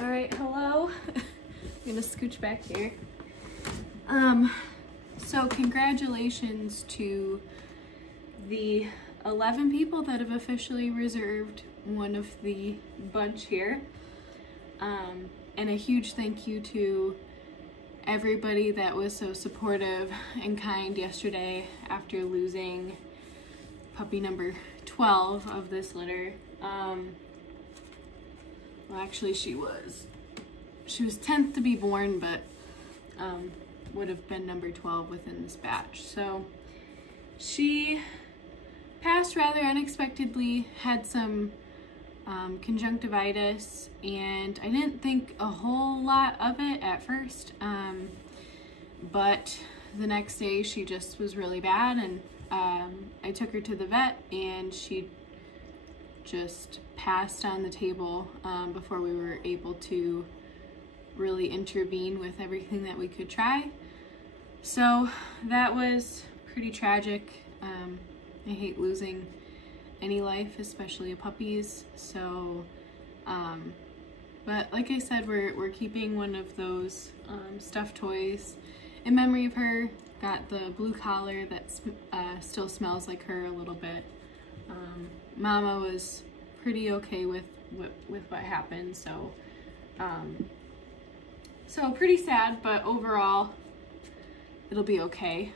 All right, hello. I'm gonna scooch back here. So congratulations to the 11 people that have officially reserved one of the bunch here. And a huge thank you to everybody that was so supportive and kind yesterday after losing puppy number 12 of this litter. Well, actually she was 10th to be born, but would have been number 12 within this batch. So she passed rather unexpectedly, had some conjunctivitis, and I didn't think a whole lot of it at first, but the next day she just was really bad, and I took her to the vet and she just passed on the table before we were able to really intervene with everything that we could try. So that was pretty tragic. I hate losing any life, especially a puppy's. So, but like I said, we're keeping one of those stuffed toys in memory of her. Got the blue collar that still smells like her a little bit. Mama was pretty okay with what happened, so so pretty sad, but overall it'll be okay.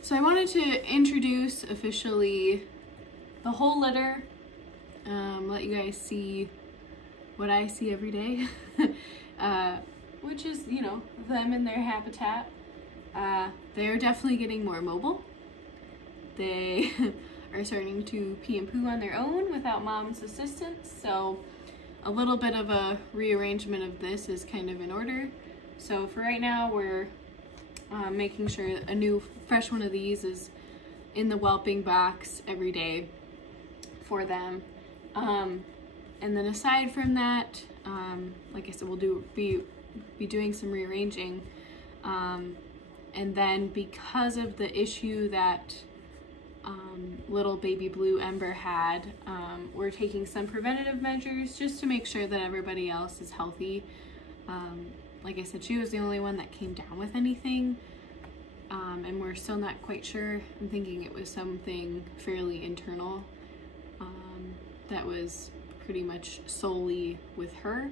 So I wanted to introduce officially the whole litter, let you guys see what I see every day, which is, you know, them in their habitat. They're definitely getting more mobile. They are starting to pee and poo on their own without mom's assistance, so a little bit of a rearrangement of this is kind of in order. So for right now, we're making sure a new fresh one of these is in the whelping box every day for them. And then aside from that, like I said, we'll be doing some rearranging. And then because of the issue that little baby blue Ember had, we're taking some preventative measures just to make sure that everybody else is healthy. Like I said, she was the only one that came down with anything, and we're still not quite sure. I'm thinking it was something fairly internal that was pretty much solely with her.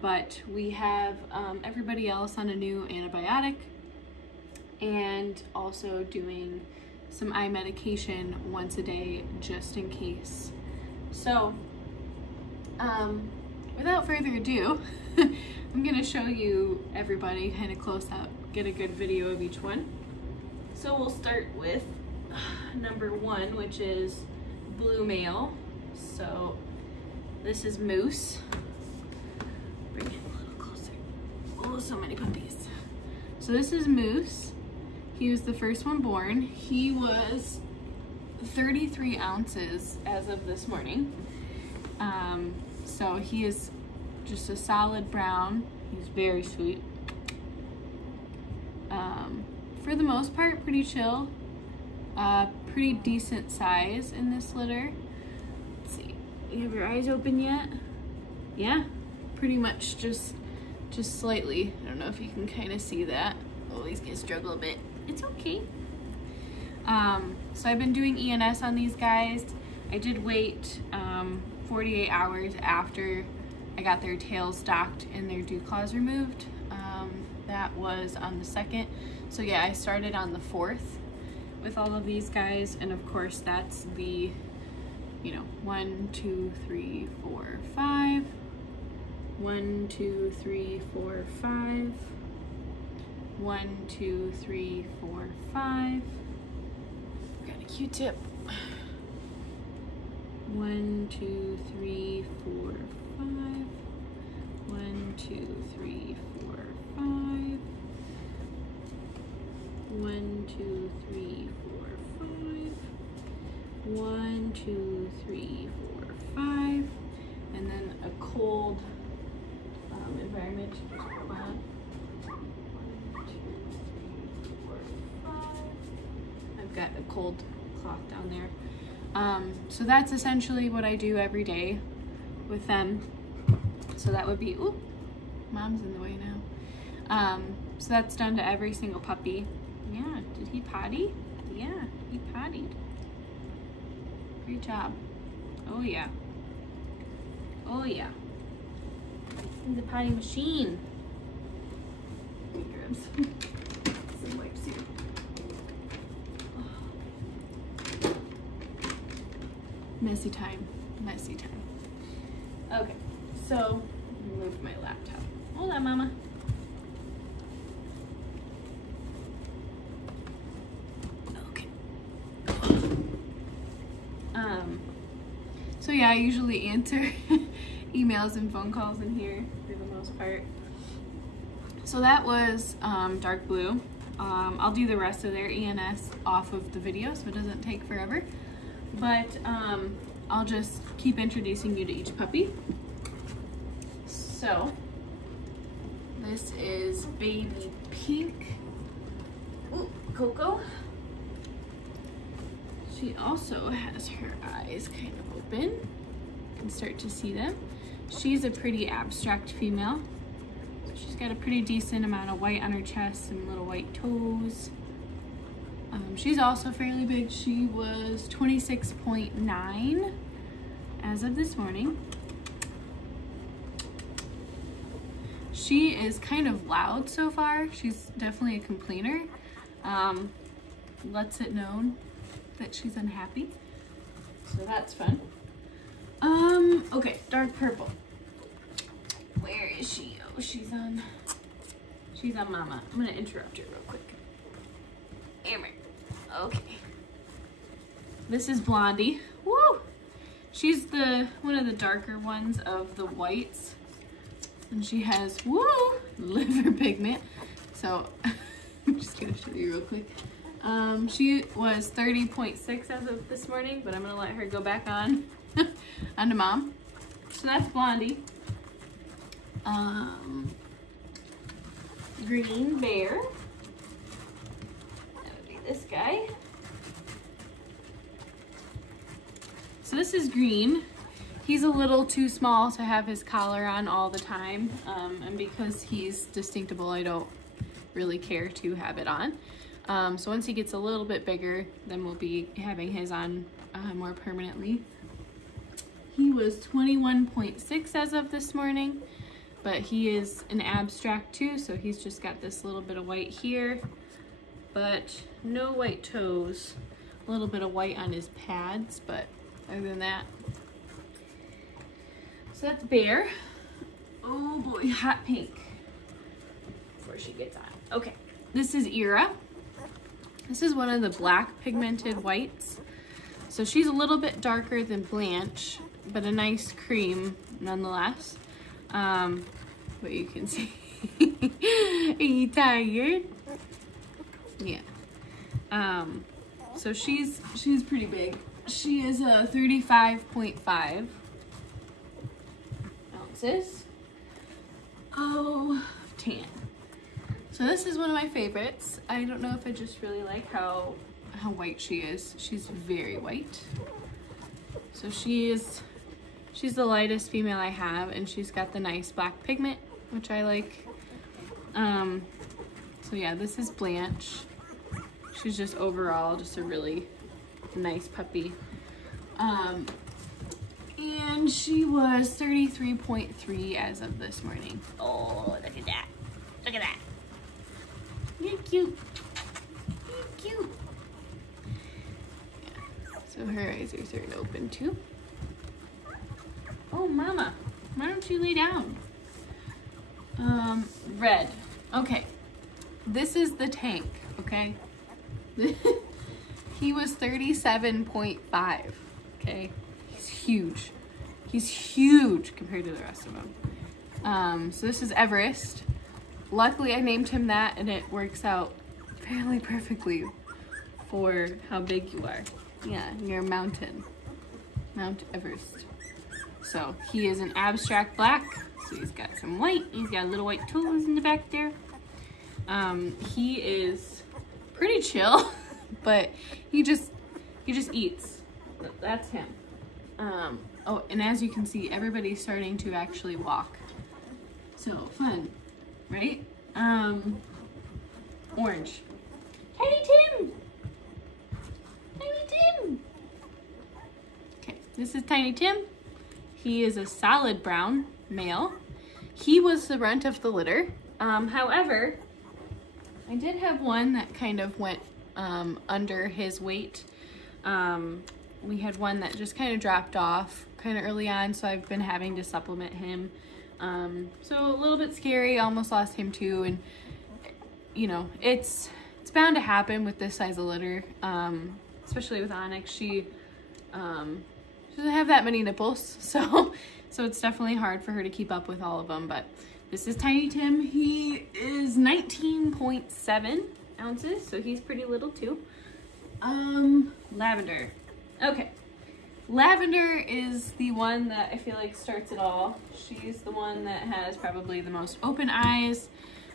But we have everybody else on a new antibiotic and also doing some eye medication once a day just in case. So without further ado, I'm gonna show you everybody kind of close up, get a good video of each one. So we'll start with number 1, which is blue male. So this is Moose. Bring it a little closer. Oh, so many puppies. So this is Moose. He was the first one born. He was 33 ounces as of this morning. So he is just a solid brown. He's very sweet. For the most part, pretty chill. Pretty decent size in this litter. Let's see, you have your eyes open yet? Yeah, pretty much just slightly. I don't know if you can kind of see that. Oh, he's gonna struggle a bit. It's okay. So I've been doing ENS on these guys. I did wait 48 hours after I got their tails stocked and their dew claws removed. That was on the 2nd. So yeah, I started on the 4th with all of these guys, and of course that's the, you know, 1, 2, 3, 4, 5. 1, 2, 3, 4, 5. 1, 2, 3, 4, 5. Got a Q-tip. 1, 2, 3, 4, 5. 1, 2, 3, 4, 5. 1, 2, 3, 4, 5. 1, 2, 3, 4, 5. And then a cold environment. 1, 2, 3, 4, 5. I've got a cold cloth down there. So that's essentially what I do every day with them. So that would be, ooh, mom's in the way now. So that's done to every single puppy. Yeah, did he potty? Yeah, he pottied. Great job. Oh yeah. Oh yeah. He's a potty machine. Let me grab some wipes here. Messy time, messy time. Okay, so move my laptop. Hold on, Mama. Okay. So yeah, I usually answer emails and phone calls in here for the most part. So that was dark blue. I'll do the rest of their ENS off of the video so it doesn't take forever. But I'll just keep introducing you to each puppy. So this is baby pink. Ooh, Coco. She also has her eyes kind of open. You can start to see them. She's a pretty abstract female. So she's got a pretty decent amount of white on her chest and little white toes. She's also fairly big. She was 26.9 as of this morning. She is kind of loud so far. She's definitely a complainer. Lets it known that she's unhappy. So that's fun. Okay, dark purple. Where is she? Oh, she's on Mama. I'm gonna interrupt her real quick. Amber. Okay. This is Blondie. Woo! She's one of the darker ones of the whites. And she has, woo, liver pigment. So, I'm just gonna show you real quick. She was 30.6 as of this morning, but I'm gonna let her go back on onto Mom. So that's Blondie. Green bear. That would be this guy. So this is Green. He's a little too small to have his collar on all the time, and because he's distinctable, I don't really care to have it on. So once he gets a little bit bigger, then we'll be having his on more permanently. He was 21.6 as of this morning, but he is an abstract too, so he's just got this little bit of white here, but no white toes. A little bit of white on his pads, but other than that. So that's Bear. Oh boy, hot pink. Before she gets on. Okay, this is Ira. This is one of the black pigmented whites. So she's a little bit darker than Blanche, but a nice cream nonetheless. But you can see. Are you tired? Yeah. So she's pretty big. She is a 35.5 ounces. Oh, tan. So this is one of my favorites. I don't know if I just really like how white she is. She's very white. So she's the lightest female I have, and she's got the nice black pigment, which I like. So yeah, this is Blanche. She's just overall just a really nice puppy. And she was 33.3 as of this morning. Oh, look at that. Look at that. You're cute. You're cute. Yeah. So her eyes are starting to open too. Oh, Mama, why don't you lay down? Red. Okay. This is the tank, okay? He was 37.5, okay? He's huge. He's huge compared to the rest of them. So this is Everest. Luckily, I named him that, and it works out fairly perfectly for how big you are. Yeah, you're a mountain. Mount Everest. So he is an abstract black. So he's got some white. He's got little white toes in the back there. He is pretty chill, but he just eats. That's him. Oh, and as you can see, everybody's starting to actually walk. So fun, right? Orange. Tiny Tim! Tiny Tim! Okay, this is Tiny Tim. He is a solid brown male. He was the runt of the litter. However, I did have one that kind of went under his weight. We had one that just kind of dropped off kind of early on, so I've been having to supplement him. So a little bit scary, almost lost him too, and you know, it's bound to happen with this size of litter, especially with Onyx. She doesn't have that many nipples, so it's definitely hard for her to keep up with all of them. But this is Tiny Tim. He is 19.7 ounces, so he's pretty little too. Lavender. Okay. Lavender is the one that I feel like starts it all. She's the one that has probably the most open eyes,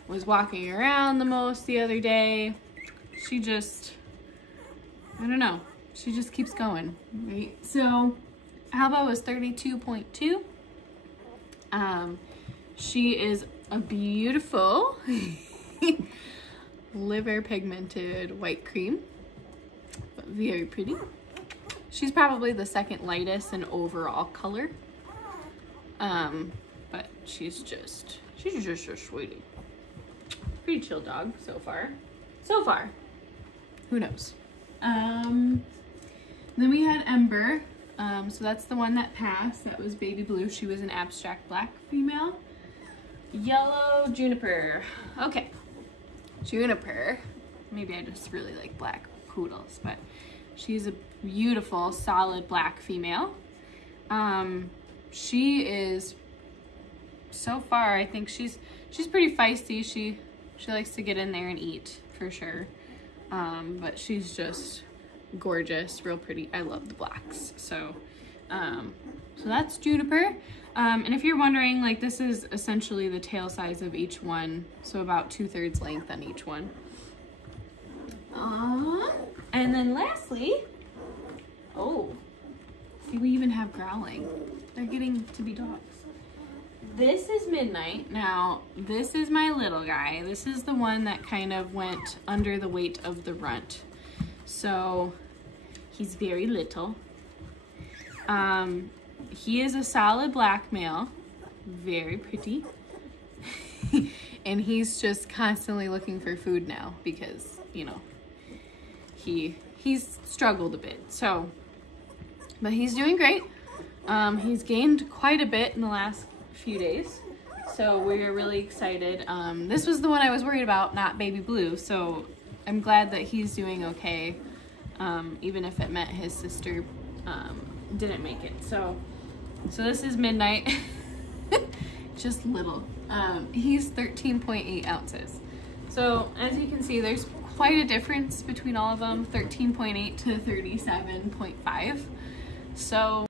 was walking around the most the other day. She just, I don't know, she just keeps going, right? So Alba was 32.2. She is a beautiful liver pigmented white cream, but very pretty. She's probably the second lightest in overall color. But she's just a sweetie. Pretty chill dog so far. So far. Who knows? Then we had Ember. So that's the one that passed. That was Baby Blue. She was an abstract black female. Yellow Juniper. Okay. Juniper. Maybe I just really like black poodles, but she's a beautiful, solid black female. She is, so far, I think she's pretty feisty. She likes to get in there and eat, for sure. But she's just gorgeous, real pretty. I love the blacks. So that's Juniper. And if you're wondering, like, this is essentially the tail size of each one. So about 2/3 length on each one. And then lastly, oh, see, we even have growling. They're getting to be dogs. This is Midnight. Now, this is my little guy. This is the one that kind of went under the weight of the runt. So he's very little. He is a solid black male, very pretty. And he's just constantly looking for food now because, you know, he's struggled a bit. So, but he's doing great. He's gained quite a bit in the last few days, so we're really excited. This was the one I was worried about, not Baby Blue, so I'm glad that he's doing okay, even if it meant his sister didn't make it. So this is Midnight. Just little. He's 13.8 ounces. So as you can see, there's quite a difference between all of them, 13.8 to 37.5. So